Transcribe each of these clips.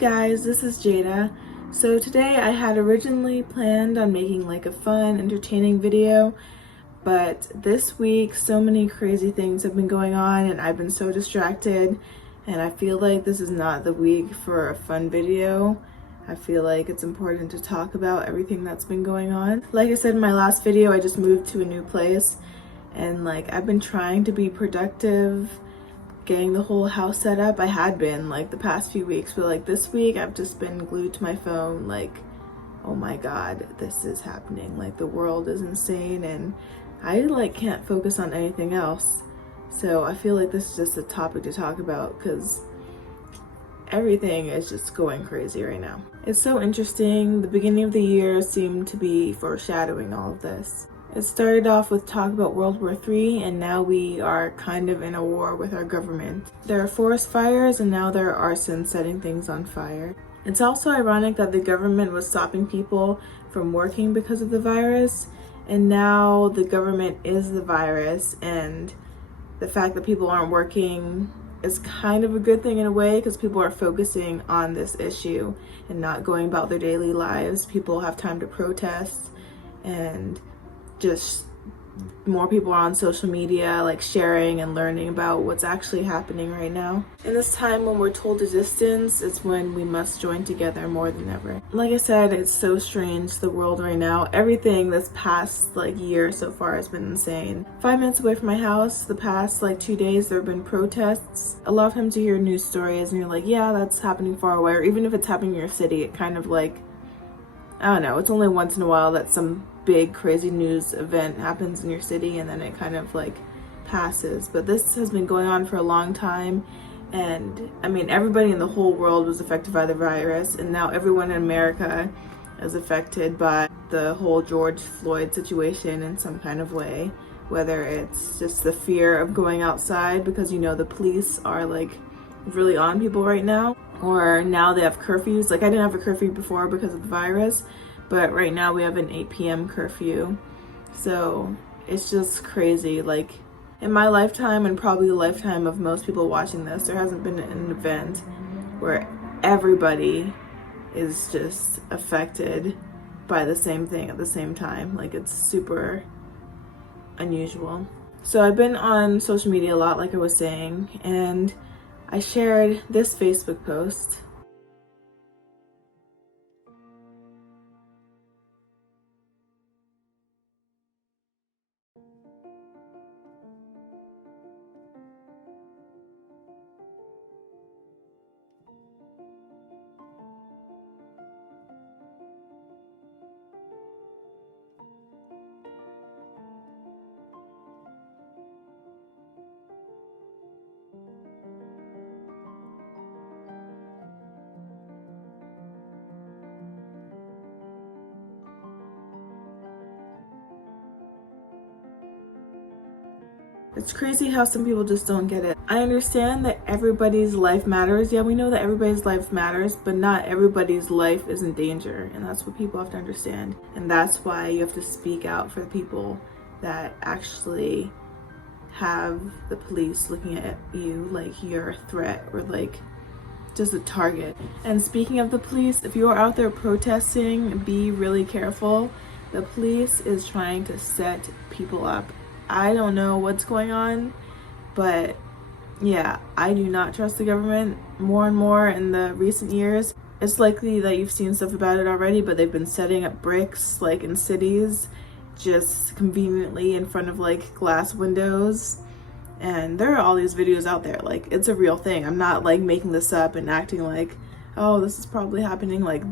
guys, this is Jada. So today I had originally planned on making like a fun, entertaining video, but this week so many crazy things have been going on and I've been so distracted, and I feel like this is not the week for a fun video. I feel like it's important to talk about everything that's been going on. Like I said in my last video, I just moved to a new place and like I've been trying to be productive, getting the whole house set up. I had been like the past few weeks, but like this week I've just been glued to my phone like, oh my god, this is happening, like the world is insane and I like can't focus on anything else. So I feel like this is just a topic to talk about because everything is just going crazy right now. It's so interesting. The beginning of the year seemed to be foreshadowing all of this. It started off with talk about World War III, and now we are kind of in a war with our government. There are forest fires, and now there are arson setting things on fire. It's also ironic that the government was stopping people from working because of the virus, and now the government is the virus, and the fact that people aren't working is kind of a good thing in a way because people are focusing on this issue and not going about their daily lives. People have time to protest, and just more people are on social media like sharing and learning about what's actually happening right now. In this time when we're told to distance, it's when we must join together more than ever. Like I said, it's so strange, the world right now. Everything this past like year so far has been insane. 5 minutes away from my house, the past like 2 days there have been protests. A lot of times you hear news stories and you're like, yeah, that's happening far away, or even if it's happening in your city, it kind of like, I don't know, it's only once in a while that some big crazy news event happens in your city and then it kind of like passes. But this has been going on for a long time, and I mean everybody in the whole world was affected by the virus, and now everyone in America is affected by the whole George Floyd situation in some kind of way, whether it's just the fear of going outside because you know the police are like really on people right now, or now they have curfews. Like I didn't have a curfew before because of the virus, but right now we have an 8 p.m. curfew. So it's just crazy. Like in my lifetime, and probably the lifetime of most people watching this, there hasn't been an event where everybody is just affected by the same thing at the same time. Like it's super unusual. So I've been on social media a lot, like I was saying, and I shared this Facebook post. It's crazy how some people just don't get it. I understand that everybody's life matters. Yeah, we know that everybody's life matters, but not everybody's life is in danger. And that's what people have to understand. And that's why you have to speak out for the people that actually have the police looking at you like you're a threat or like just a target. And speaking of the police, if you're out there protesting, be really careful. The police is trying to set people up. I don't know what's going on, but yeah, I do not trust the government more and more in the recent years. It's likely that you've seen stuff about it already, but they've been setting up bricks like in cities just conveniently in front of like glass windows. And there are all these videos out there, like it's a real thing. I'm not like making this up and acting like, oh, this is probably happening. Like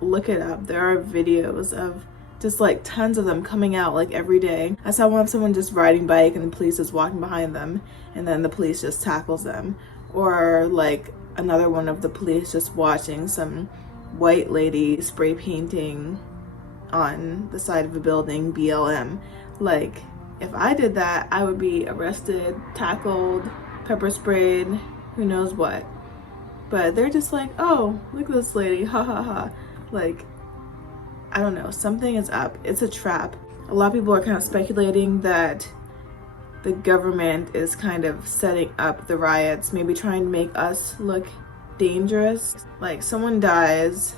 look it up. There are videos of just like tons of them coming out like every day. I saw one of someone just riding bike and the police is walking behind them and then the police just tackles them. Or like another one of the police just watching some white lady spray painting on the side of a building BLM. Like if I did that, I would be arrested, tackled, pepper sprayed, who knows what. But they're just like, oh, look at this lady, ha ha ha. Like, I don't know, something is up. It's a trap. A lot of people are kind of speculating that the government is kind of setting up the riots, maybe trying to make us look dangerous. Like, someone dies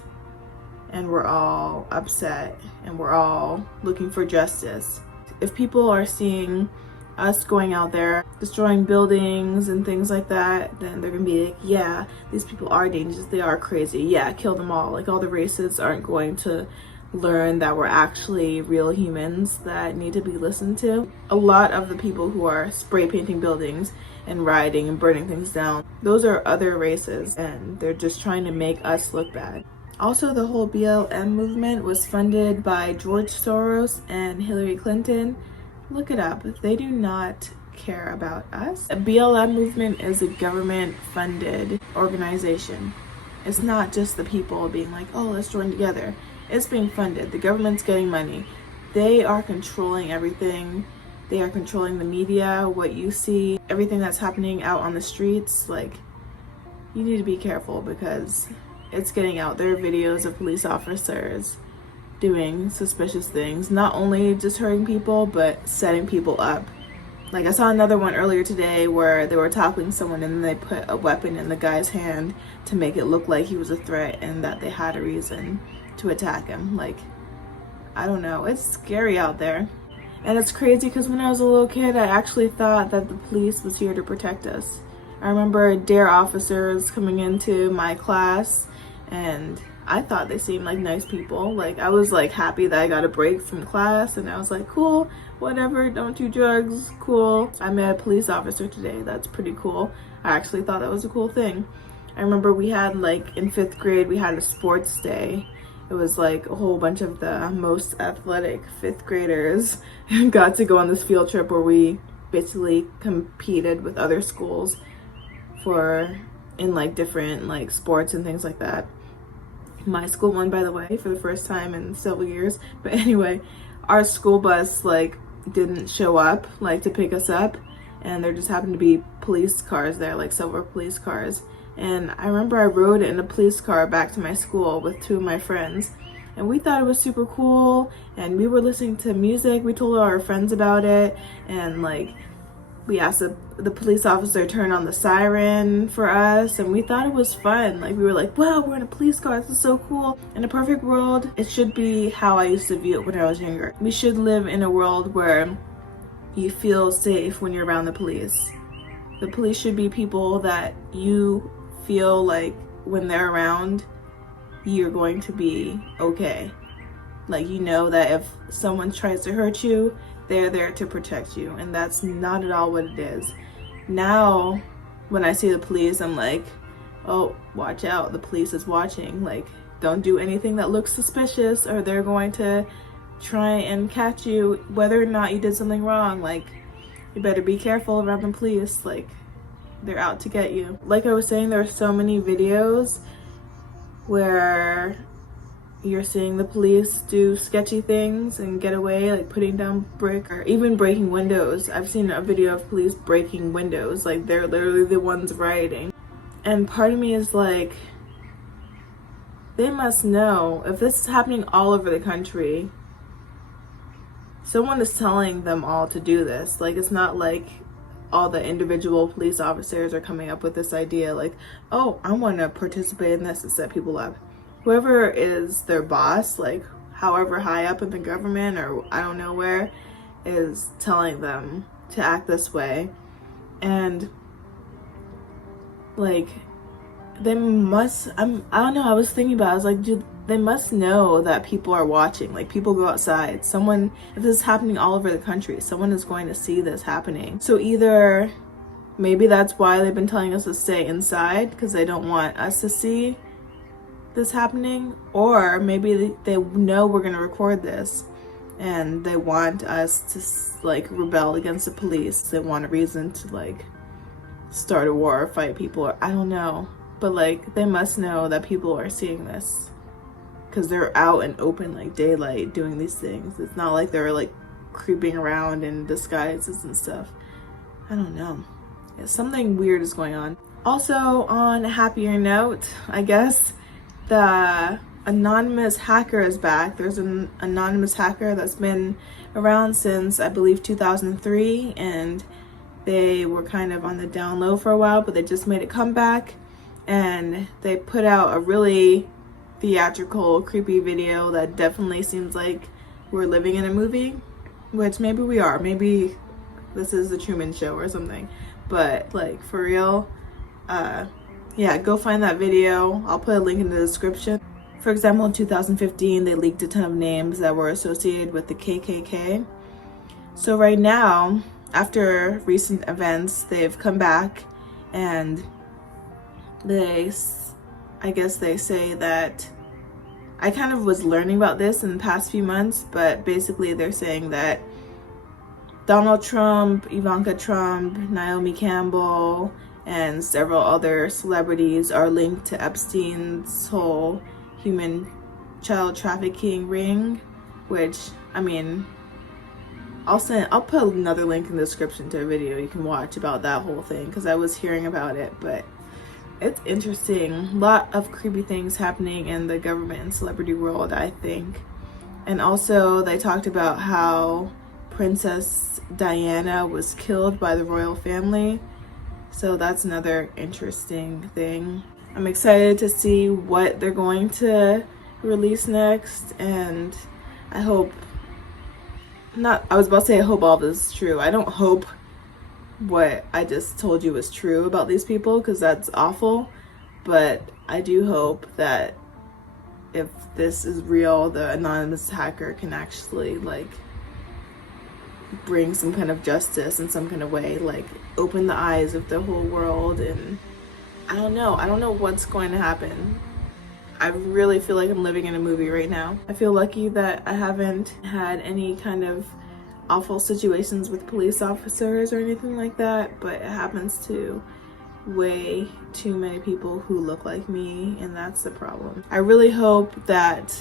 and we're all upset and we're all looking for justice. If people are seeing us going out there destroying buildings and things like that, then they're gonna be like, yeah, these people are dangerous, they are crazy, yeah, kill them all. Like, all the racists aren't going to learn that we're actually real humans that need to be listened to. A lot of the people who are spray painting buildings and rioting and burning things down, those are other races, and they're just trying to make us look bad. Also, the whole BLM movement was funded by George Soros and Hillary Clinton. Look it up. They do not care about us. A BLM movement is a government-funded organization. It's not just the people being like, oh, let's join together. It's being funded. The government's getting money. They are controlling everything. They are controlling the media, what you see, everything that's happening out on the streets. Like, you need to be careful because it's getting out. There are videos of police officers doing suspicious things, not only just hurting people, but setting people up. Like, I saw another one earlier today where they were tackling someone and then they put a weapon in the guy's hand to make it look like he was a threat and that they had a reason to attack him. Like, I don't know, it's scary out there. And it's crazy because when I was a little kid, I actually thought that the police was here to protect us. I remember DARE officers coming into my class and I thought they seemed like nice people. Like, I was like happy that I got a break from class and I was like, cool, whatever, don't do drugs, cool. I met a police officer today, that's pretty cool. I actually thought that was a cool thing. I remember we had, like, in 5th grade, we had a sports day. It was like a whole bunch of the most athletic 5th graders got to go on this field trip where we basically competed with other schools in like different like sports and things like that. My school won, by the way, for the first time in several years. But anyway, our school bus like didn't show up like to pick us up, and there just happened to be police cars there, like several police cars. And I remember I rode in a police car back to my school with 2 of my friends, and we thought it was super cool, and we were listening to music. We told our friends about it, and like we asked the police officer to turn on the siren for us, and we thought it was fun. Like, we were like, wow, we're in a police car, this is so cool. In a perfect world, it should be how I used to view it when I was younger. We should live in a world where you feel safe when you're around the police. The police should be people that you feel like when they're around, you're going to be okay. Like, you know that if someone tries to hurt you, they're there to protect you, and that's not at all what it is. Now, when I see the police, I'm like, oh, watch out, the police is watching. Like, don't do anything that looks suspicious or they're going to try and catch you whether or not you did something wrong. Like, you better be careful around the police. Like, they're out to get you. Like I was saying, there are so many videos where you're seeing the police do sketchy things and get away, like putting down brick or even breaking windows. I've seen a video of police breaking windows, like they're literally the ones rioting. And part of me is like, they must know if this is happening all over the country, someone is telling them all to do this. Like, it's not like all the individual police officers are coming up with this idea like, oh, I want to participate in this to set people up. Whoever is their boss, like however high up in the government or I don't know where, is telling them to act this way. And like, they must, I don't know, I was thinking about it, I was like, dude, they must know that people are watching. Like, people go outside, someone, if this is happening all over the country, someone is going to see this happening. So either maybe that's why they've been telling us to stay inside, because they don't want us to see this happening, or maybe they know we're gonna record this and they want us to like rebel against the police. They want a reason to like start a war or fight people, or I don't know, but like they must know that people are seeing this because they're out and open like daylight doing these things. It's not like they're like creeping around in disguises and stuff. I don't know, something weird is going on. Also, on a happier note, I guess, the anonymous hacker is back. There's an anonymous hacker that's been around since I believe 2003, and they were kind of on the down low for a while, but they just made a comeback. and they put out a really theatrical, creepy video that definitely seems like we're living in a movie, which maybe we are. Maybe this is the Truman Show or something, but like for real, yeah, go find that video. I'll put a link in the description. For example, in 2015, they leaked a ton of names that were associated with the KKK. So right now, after recent events, they've come back and I guess they say that, I kind of was learning about this in the past few months, but basically they're saying that Donald Trump, Ivanka Trump, Naomi Campbell, and several other celebrities are linked to Epstein's whole human child trafficking ring, which, I mean, I'll put another link in the description to a video you can watch about that whole thing, because I was hearing about it, but it's interesting. A lot of creepy things happening in the government and celebrity world, I think. And also they talked about how Princess Diana was killed by the royal family. So that's another interesting thing. I'm excited to see what they're going to release next, and I hope I was about to say I hope all this is true. I don't hope what I just told you is true about these people, because that's awful, but I do hope that if this is real, the anonymous hacker can actually like bring some kind of justice in some kind of way, like open the eyes of the whole world. And I don't know what's going to happen. I really feel like I'm living in a movie right now. I feel lucky that I haven't had any kind of awful situations with police officers or anything like that, but it happens to way too many people who look like me, and that's the problem. I really hope that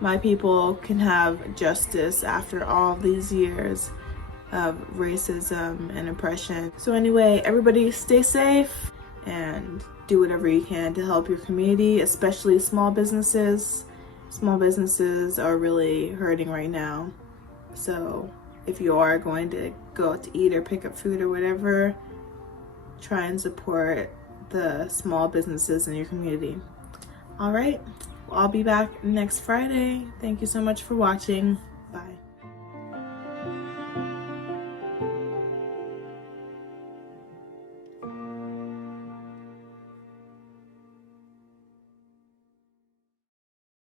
my people can have justice after all these years of racism and oppression. So anyway, everybody stay safe and do whatever you can to help your community, especially small businesses. Small businesses are really hurting right now. So if you are going to go out to eat or pick up food or whatever, try and support the small businesses in your community. All right, well, I'll be back next Friday. Thank you so much for watching.